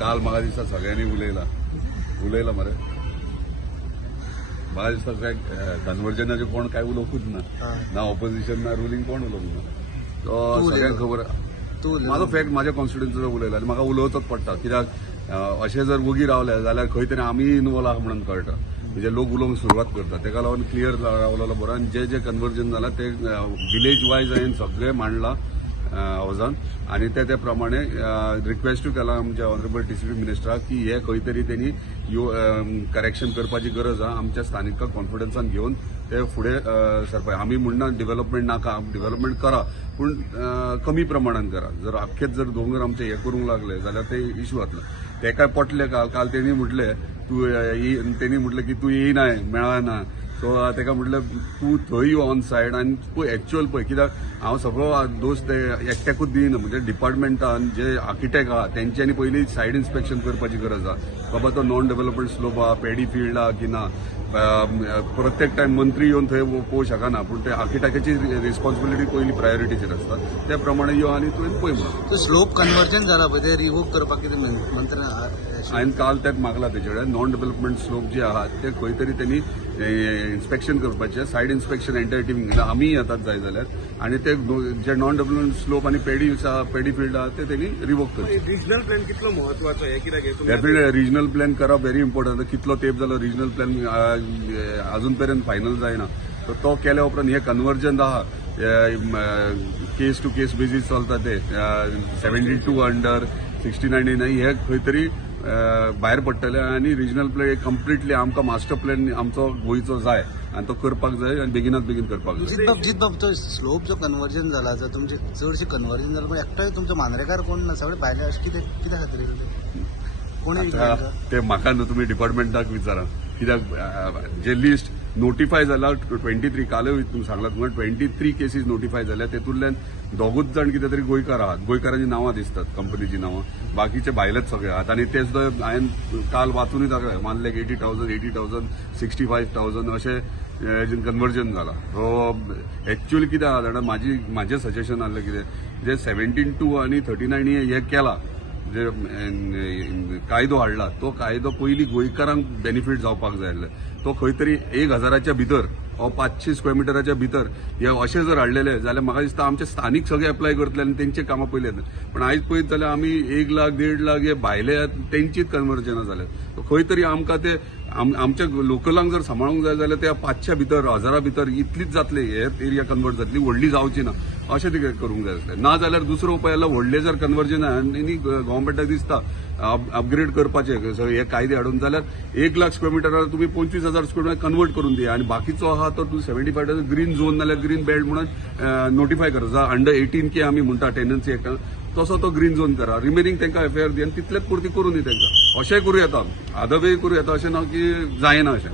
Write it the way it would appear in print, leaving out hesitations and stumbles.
काल म्हाका दिसता सगळ्यांनी उलयला मरे म्हाका दिसता काय कन्वर्जनाचे कोण काय उलोवंकूच ना ऑपोजिशन ना रुलींग कोण उलोवंक ना तो सगळ्यांक खबर म्हाजो फॅक्ट म्हाज्या कॉन्स्टिट्युन्सीचो उलयला आनी म्हाका उलोवचोच पडटा कित्याक अशें जर वगी रावले जाल्यार खंय तरी आमी इनवॉल्व आहा म्हणून कळटा म्हणजे लोक उलोवंक सुरवात करता तेका लागून क्लियर रावलेलो बरो आनी जे कन्वर्जन जाला ते विलेज वायज हांवें सगळें मांडलां हावजान आणि त्या प्रमाणे रिक्वेस्ट केला आमच्या ऑनरेबल टीसीपी मिनिस्टराक की हे खंय तरी त्यांनी करेक्शन करपाची गरज आहा आमच्या स्थानिकांक कॉन्फिडन्सान घेवन ते फुडें सरपाय आमी म्हणना डेव्हलपमेंट नाका डेव्हलपमेंट करा पूण कमी प्रमाणात करा जर अख्खेच जर दोंगर आमचे हे करूंक लागले जाल्यार ते इश्यू जातलो ते काय पटले काल त्यांनी म्हटले त्यांनी म्हटले की तू येयनाय मेळना सो तेका म्हटलं तू थंय यो ऑन सायड आनी तूं एक्च्युअल पळय कित्याक हांव सगळो दोश ते एकट्याकूच दिना म्हणजे डिपार्टमेंटान जे आर्किटेक्ट आहा तेंच्यांनी पयलीं सायड इन्स्पेक्शन करपाची गरज आहा बाबा तो नॉन डेव्हलपमेंट स्लोप आहा पॅडी फील्ड आहा की ना प्रत्येक टायम मंत्री येवन थंय पळोवंक शकना पूण ते आर्किटेक्टाची रिस्पॉन्सिबिलिटी पयली प्रायोरिटीचेर आसता त्या प्रमाणे यो आनी तुवें पळय म्हणून स्लोप कन्वर्जन जाला पळय ते रिवोक करपाक कितें मंत्री हांवें काल तेच मागला तेचे कडेन नॉन डेव्हलपमेंट स्लोप जे आहात ते खंय तरी त्यांनी इन्स्पेक्शन करपाचें सायड इन्स्पेक्शन एंटायर टीम आमी येतात जाय जाल्यार आनी ते जे नॉन डेव्हलपमेंट स्लोप आनी पॅडी फील्ड आहा ते त्यांनी रिवोक करचे रिजनल प्लॅन कितलो महत्वाचो हे कित्याक डेफिनेटली रिजनल प्लॅन करप व्हेरी इम्पॉर्टंट कितलो तेंप जालो रिजनल प्लॅन अजून पर्यंत फायनल जायना सो तो केल्या उपरांत हे कन्वर्जन आहा केस टू केस बेजीस चलता ते 72 अंडर 69 हे खंय तरी भायर पडटले आनी रिजनल प्लॅन कम्प्लिटली आमकां मास्टर प्लॅन आमचो गोंयचो जाय आनी तो करपाक जाय आनी बेगिनात बेगीन करपाक जाय जितबाब तो स्लोप जो कन्वर्जन जाला जर तुमचे चडशे कन्वर्जन जालां पण एकटाय तुमचो मांद्रेकार कोण ना सगळे भायले अशें कित्या खातीर कोणी ते म्हाका न्हू तुमी डिपार्टमेंटाक विचारा कित्याक जे लिस्ट नोटिफाय जाला 23 कालूय सांगला तुमकां 23 केसीस नोटिफाय जाल्या तेतूंतल्यान दोगूच जाण कितें तरी गोंयकार आहात गोंयकारांची नांवां दिसतात कंपनीची नांवां बाकीचे भायलेच सगळे आहात आनी ते सुद्दां हांवें काल वाचूनय दाखयलें मान लायक 80,000 65,000 अशें कन्वर्जन जाला सो एक्च्युअली कितें आहा जाणा म्हाजें सजेशन आहलें कितें जे 72 आनी 39 हे केला जे कायदो हाडला तो कायदो पयलीं गोंयकारांक बेनिफीट जावपाक जाय आसलें तो खंय तरी 1,000च्या भितर वा 500 स्क्वेअर मिटराच्या भितर हे अशें जर हाडलेले जाल्यार म्हाका दिसता आमचे स्थानीक सगळे एप्लाय करतले आनी तेंचे कामां पयले पण आयज पळयत जाल्यार आमी 1 लाख 1.5 लाख हे भायले तेंचीच कन्वर्जनां जाल्यात खंय तरी आमकां ते आमच्या लोकलांक जर सांबाळूंक जाय जाल्यार त्या 500 भितर 1000 भितर इतलीच जातली हे एरिया कन्वर्ट जातली व्हडली जावची ना अशें तिकेट करूंक जाय आसलें ना जाल्यार दुसरो उपाय आसलो व्हडले जर कन्वर्जन आनी गव्हर्मेंटाक दिसता अपग्रेड करपाचे हे कायदे हाडून जाल्यार 1 लाख स्क्वेअर मिटरार तुमी 25,000 स्क्वेअर मिटर कन्वर्ट करून दिया आनी बाकीचो आहा तो 75 ग्रीन झोन नाल्यार ग्रीन बेल्ट म्हणून नोटिफाय करा अंडर 18 के आमी म्हणटा टेनन्सी एक्टान तसो तो ग्रीन झोन करा रिमेनिंग तांकां एफआयआर दी आनी तितलेच पुरती करून दी तांकां अशेंय करूं येता आदवेय करूं येता अशें ना की जायना अशें